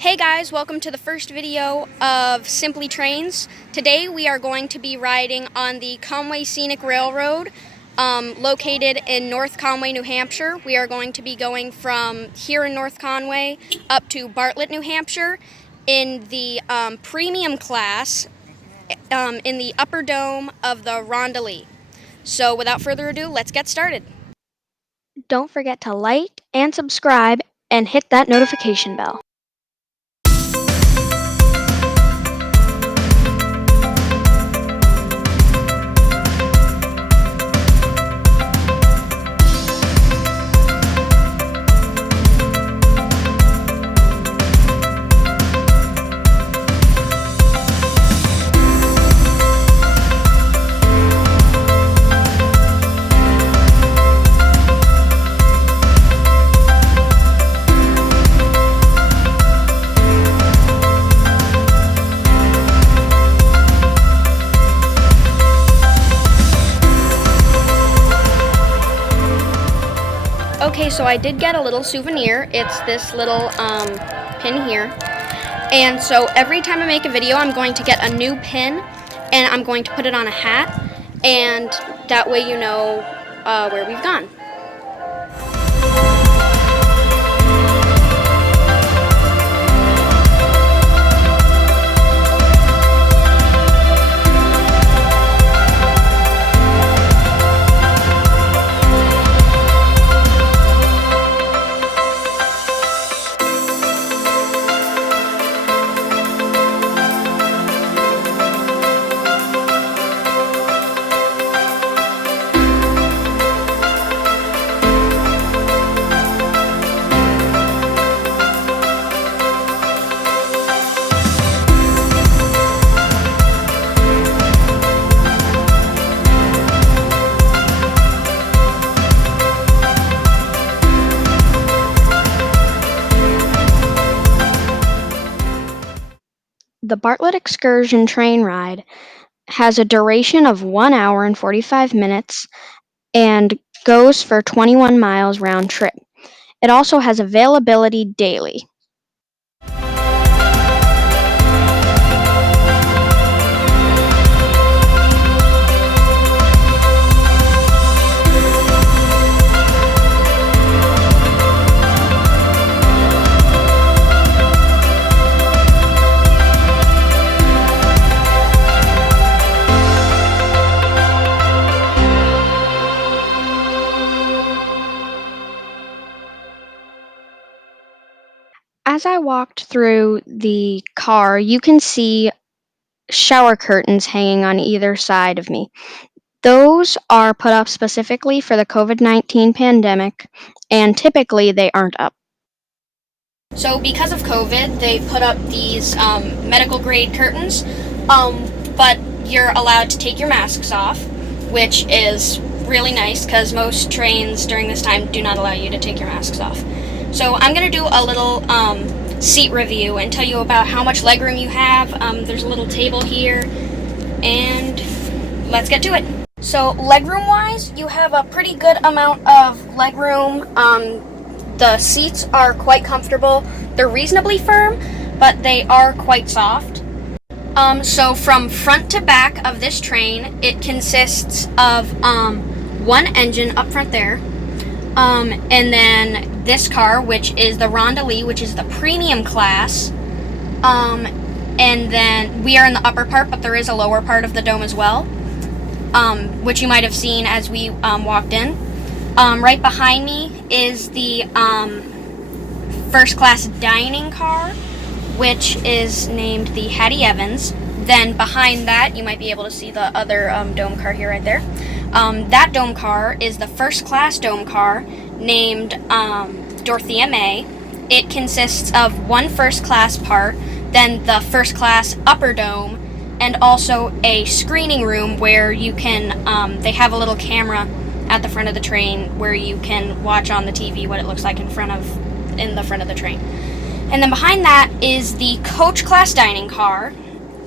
Hey guys, welcome to the first video of Simply Trains. Today we are going to be riding on the Conway Scenic Railroad located in North Conway, New Hampshire. We are going to be going from here in North Conway up to Bartlett, New Hampshire in the premium class in the upper dome of the Rhonda. So without further ado, let's get started. Don't forget to like and subscribe and hit that notification bell. Okay, so I did get a little souvenir. It's this little pin here. And so every time I make a video, I'm going to get a new pin and I'm going to put it on a hat. And that way you know where we've gone. The Bartlett Excursion train ride has a duration of 1 hour and 45 minutes and goes for 21 miles round trip. It also has availability daily. As I walked through the car, you can see shower curtains hanging on either side of me. Those are put up specifically for the COVID-19 pandemic, and typically they aren't up. So because of COVID, they put up these medical grade curtains, but you're allowed to take your masks off, which is really nice because most trains during this time do not allow you to take your masks off. So I'm going to do a little seat review and tell you about how much legroom you have. There's a little table here, and let's get to it. So legroom wise, you have a pretty good amount of legroom. The seats are quite comfortable. They're reasonably firm, but they are quite soft. So from front to back of this train, it consists of one engine up front there, and then this car, which is the Rhonda, which is the premium class, and then we are in the upper part, but there is a lower part of the dome as well, which you might have seen as we walked in. Right behind me is the first class dining car, which is named the Hattie Evans. Then behind that, you might be able to see the other dome car here right there. That dome car is the first class dome car named Dorothea May. It consists of one first class part, then the first class upper dome, and also a screening room where you can, they have a little camera at the front of the train where you can watch on the TV what it looks like in the front of the train. And then behind that is the coach class dining car,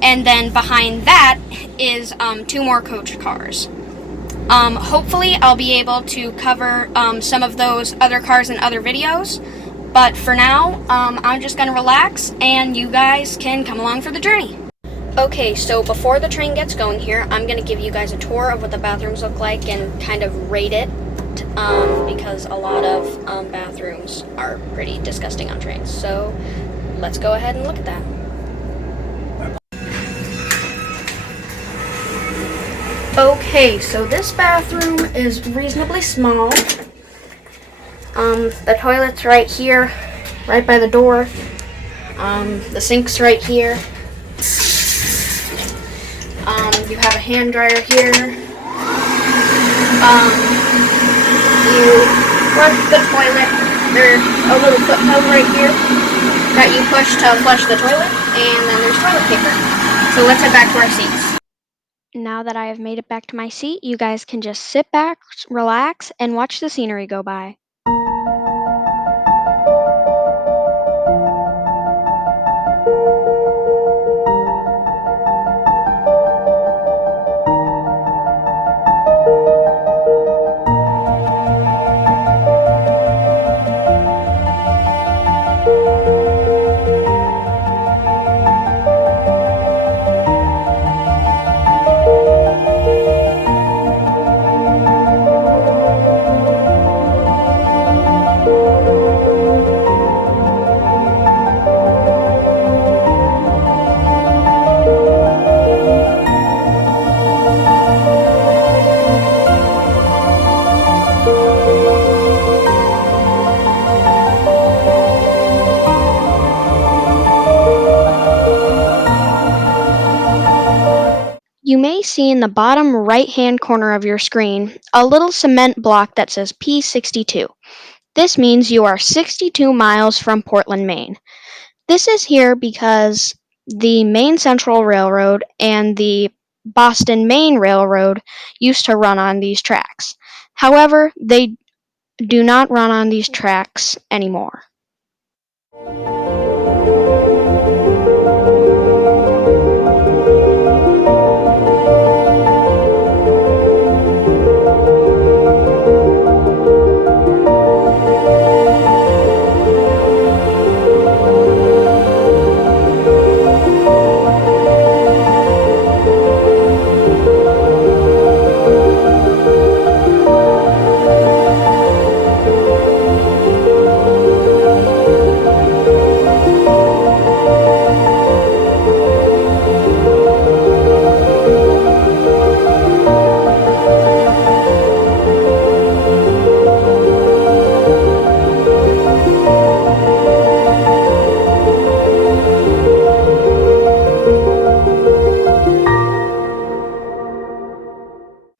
and then behind that is two more coach cars. Hopefully I'll be able to cover some of those other cars in other videos. But for now, I'm just gonna relax and you guys can come along for the journey. Okay, so before the train gets going here, I'm gonna give you guys a tour of what the bathrooms look like and kind of rate it, because a lot of bathrooms are pretty disgusting on trains. So let's go ahead and look at that. Okay, so this bathroom is reasonably small. The toilet's right here, right by the door. The sink's right here. You have a hand dryer here. You flush the toilet. There's a little foot tub right here that you push to flush the toilet, and then there's toilet paper. So let's head back to our seats. Now that I have made it back to my seat, you guys can just sit back, relax, and watch the scenery go by. You may see in the bottom right-hand corner of your screen a little cement block that says P62. This means you are 62 miles from Portland, Maine. This is here because the Maine Central Railroad and the Boston Maine Railroad used to run on these tracks. However, they do not run on these tracks anymore.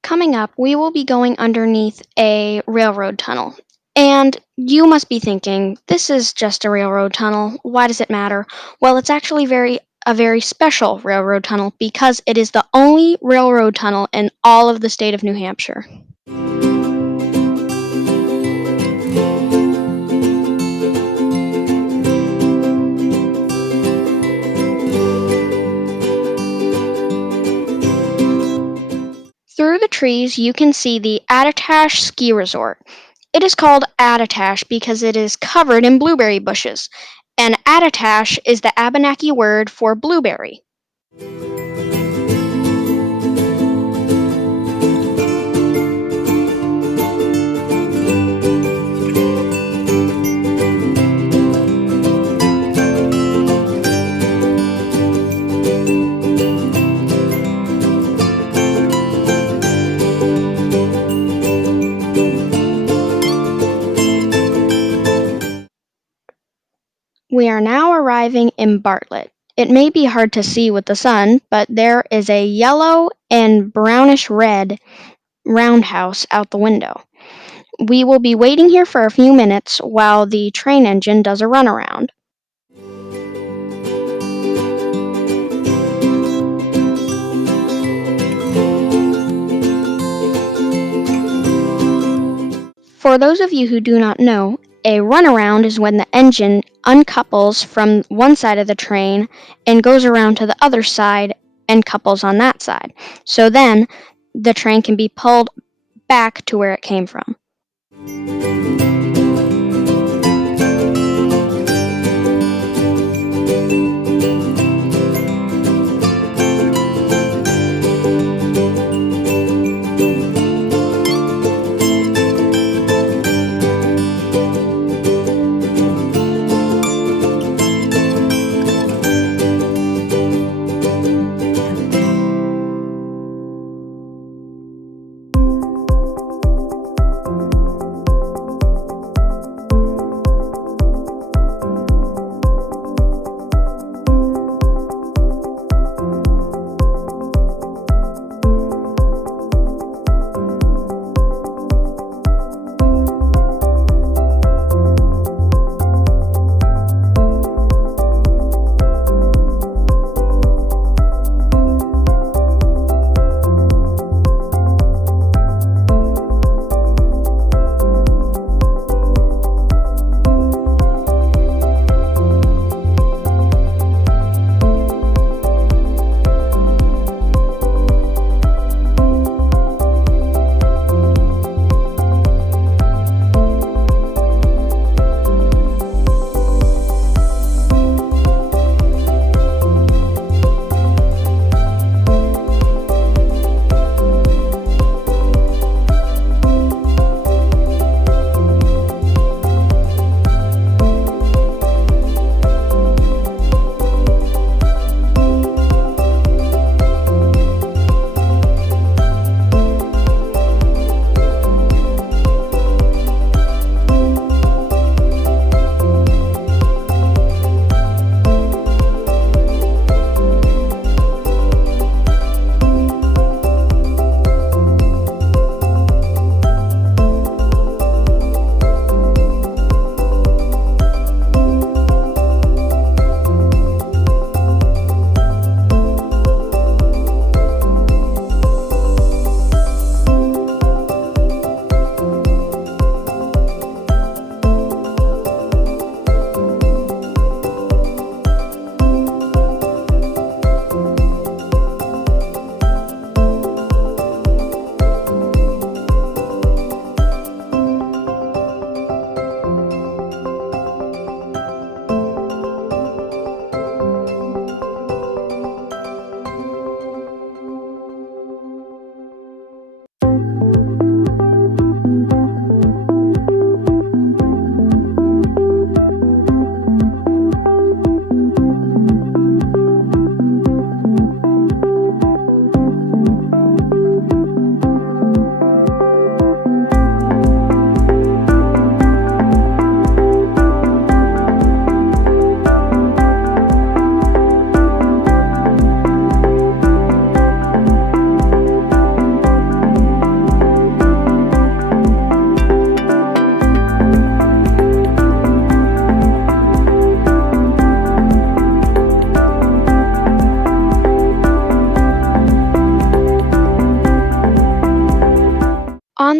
Coming up, we will be going underneath a railroad tunnel. And you must be thinking, this is just a railroad tunnel. Why does it matter? Well, it's actually a very special railroad tunnel because it is the only railroad tunnel in all of the state of New Hampshire. Through the trees, you can see the Attitash Ski Resort. It is called Attitash because it is covered in blueberry bushes, and Attitash is the Abenaki word for blueberry. We are now arriving in Bartlett. It may be hard to see with the sun, but there is a yellow and brownish red roundhouse out the window. We will be waiting here for a few minutes while the train engine does a runaround. For those of you who do not know, a runaround is when the engine uncouples from one side of the train and goes around to the other side and couples on that side. So then the train can be pulled back to where it came from.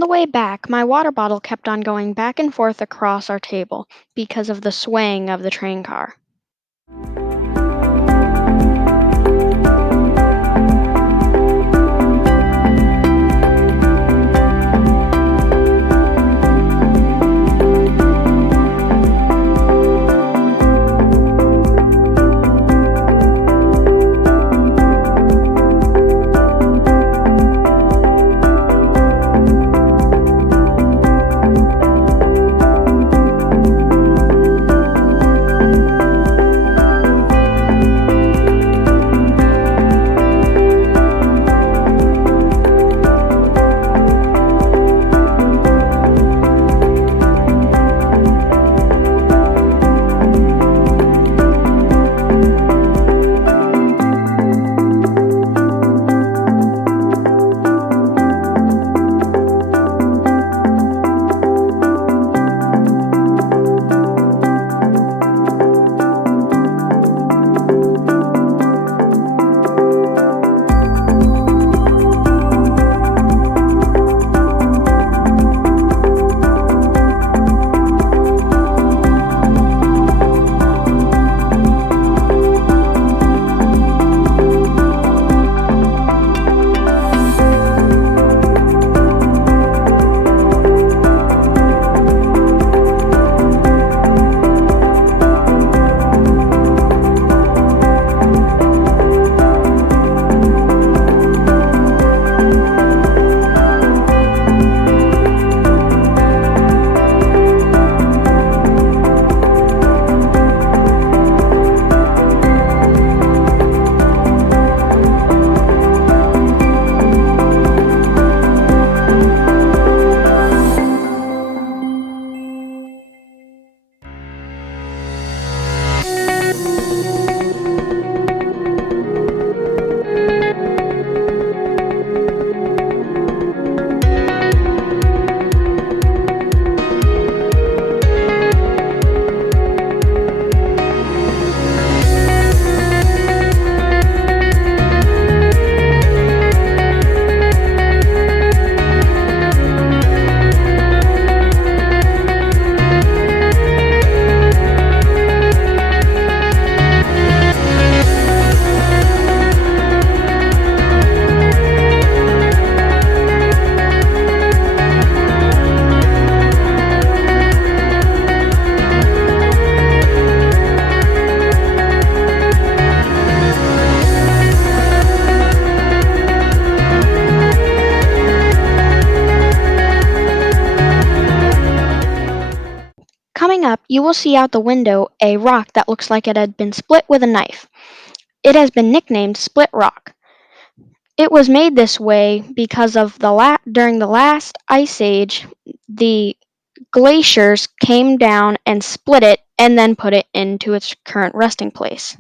the way back, my water bottle kept on going back and forth across our table because of the swaying of the train car. Coming up, you will see out the window a rock that looks like it had been split with a knife. It has been nicknamed Split Rock. It was made this way because of during the last ice age, the glaciers came down and split it and then put it into its current resting place.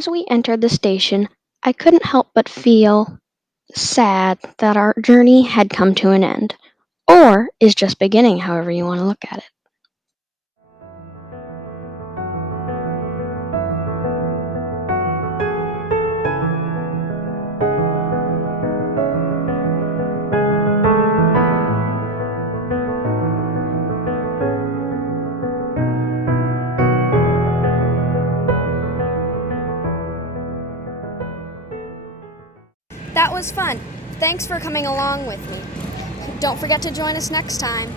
As we entered the station, I couldn't help but feel sad that our journey had come to an end, or is just beginning, however you want to look at it. That was fun. Thanks for coming along with me. Don't forget to join us next time.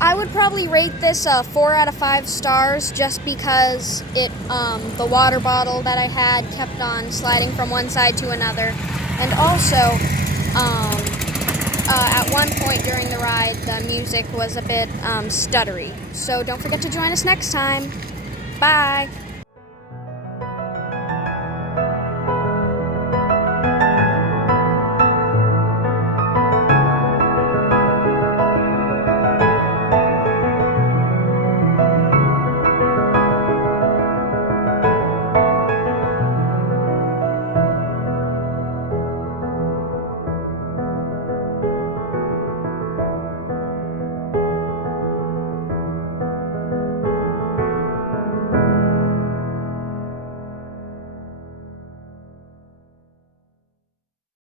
I would probably rate this 4 out of 5 stars just because the water bottle that I had kept on sliding from one side to another. And also, at one point during the ride, the music was a bit stuttery. So don't forget to join us next time. Bye.